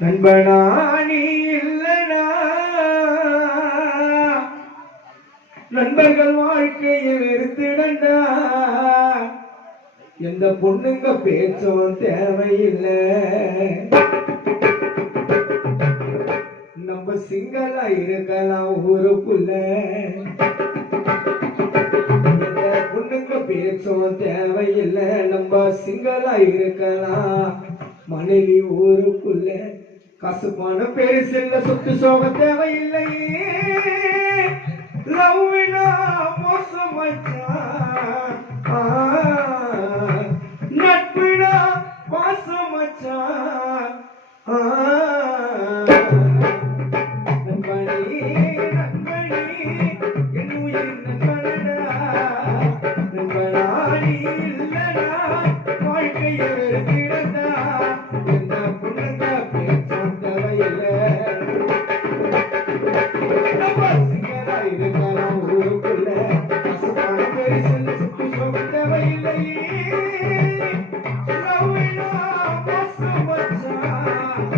நண்பனா நீ இல்லடா, நண்பர்கள் வாழ்க்கையை வெறுத்திடண்டா. எந்த பொண்ணுங்க பேச்சும் தேவையில்லை, நம்ம சிங்களா இருக்கலாம் ஊருக்குள்ள. எந்த பொண்ணுங்க பேச்சும் தேவையில்லை, நம்ம சிங்களா இருக்கலாம் மனைவி ஊருக்குள்ள. காசு பணம் பெருசில்ல, சொத்து சோக தேவையில்லையே. லவ்னா மோசம் மச்சான், நட்புனா பாசம் மச்சான். நண்பனே நண்பனே என் உயிர் நண்பனடா, நண்பனா நீ இல்லடா, வாழ்க்கையை வெறுத்திடடா. எந்த பொண்ணுங்க பேச்சும் தேவையில்லை, நம்ம சிங்கரா இருக்கலாம் ஊருக்குள்ள. காசு பணம் பெருசில்ல, சுத்து சோக தேவையில்லையே. லவ்னா மோசம் மச்சான்,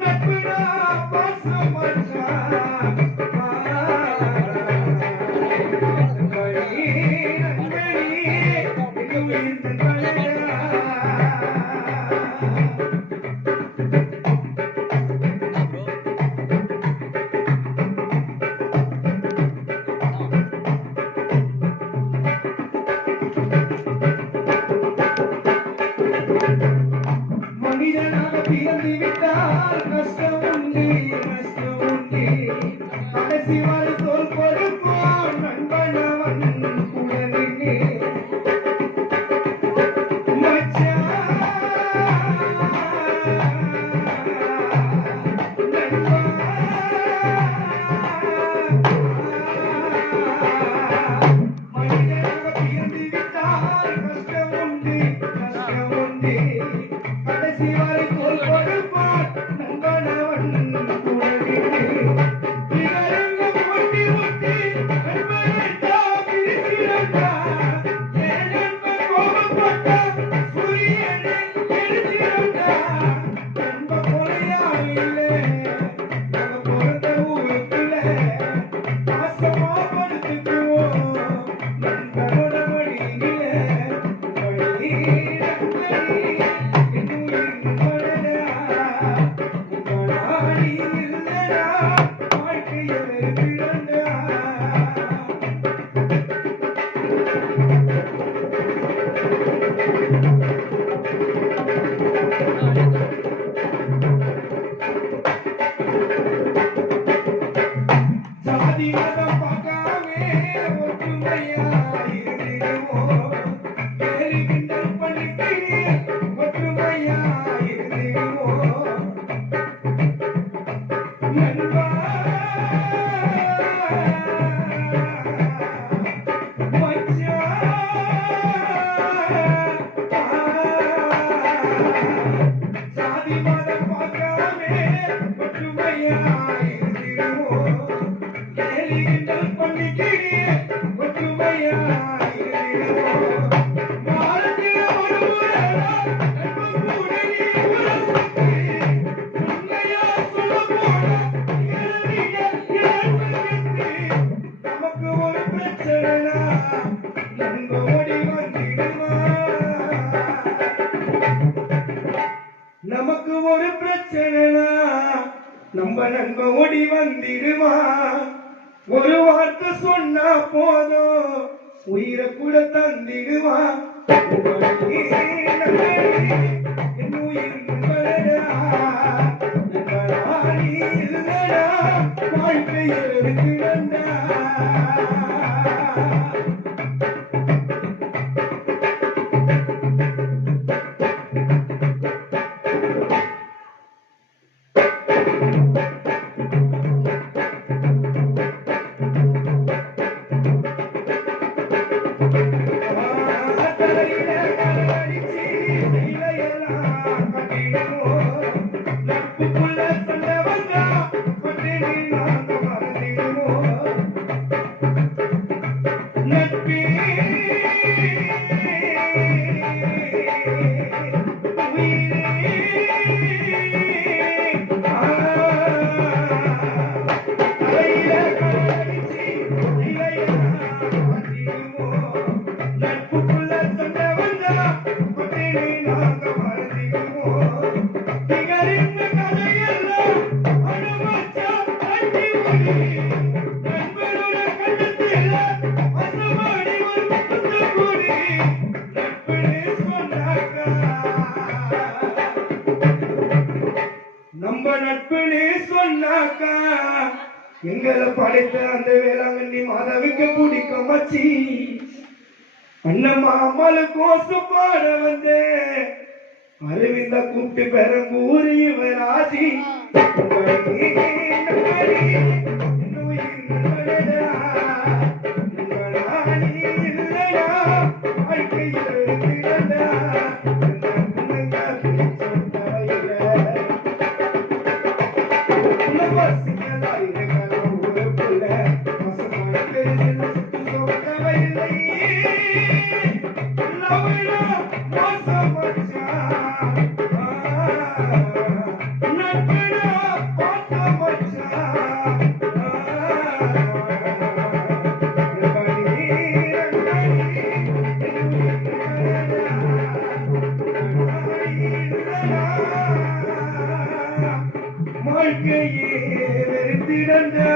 நட்புனா பாசம் மச்சான். நண்பனே நண்பனே என் உயிர் நண்பனடா. மனிதனாக பிறந்து விட்டால் கஷ்டம் உண்டு, நஷ்டம் உண்டு. கடைசி வரை தோல் கொடுப்போம் நண்பனவன் கூட நின்று. மச்சான் நண்பா, மனிதனாக பிறந்து விட்டால் கஷ்டம் உண்டு, நஷ்டம் உண்டு. கடைசி வரை தோல் கொடுப்பான் நண்பனவன் கூட நின்று. இவரெங்கும் முட்டி முட்டி நண்பனைத்தா பிரிக்கிறண்டா. என் நண்பன் கோபப்பட்டா சூரியனை எரிக்கிறண்டா. நண்பன் கொலையார் இல்லை, நாங்க பிறந்த ஊருக்குள்ள. பாசமா படுத்துக்குவோம் நண்பனோட மடியில. வழி நண்பனே என் உயிர் நண்பனடா, நண்பனா நீ இல்லடா, வாழ்க்கையை வெறுத்திடண்டா. ஜாதி மதம் பார்க்காமே ஒற்றுமையா இருந்திடுவோம். கேலி கிண்டல் பண்ணிக்கிட்டு ஒற்றுமையா இருந்திடுவோம். நண்பா மச்சான், ஜாதி மதம் பார்க்காமே ஒற்றுமையா இருந்திடுவோம். கேலி கிண்டல் பண்ணிக்கிட்டு ஒற்றுமையா இருந்திடுவோம். வாரத்தில ஒரு முறைடா நண்பன் கூட நீ ஊரை சுத்தி. உண்மையா சொல்லப் போனா இறுதியில என் நண்பன் கெத்து. நமக்கு ஒரு பிரச்சனைனா நண்பன் ஓடி வந்துடுவான். நமக்கு ஒரு பிரச்சனைனா நம்ம நண்பன் ஓடி வந்துடுவான். ஒரு வார்த்தை சொன்னா போதும் உயிரை கூட தந்திடுவான். நண்பனே நண்பனே என் உயிர் நண்பனடா, நண்பனா நீ இல்லடா, வாழ்க்கையை வெறுத்திடண்டா. தலையில கலவரிச்சு நம்ம நட்புன்னு சொன்னாக்கா எங்களை படைத்த அந்த வேளாங்கண்ணி மாதாவுக்கு பிடிக்கும் மச்சி. அண்ணம்மா அம்மாளு கோசம் பாட வந்தே அரவிந்தா கூப்பிட்டு பெரம்பூர் இவராசி. வாழ்க்கையே வெறுத்திடந்தா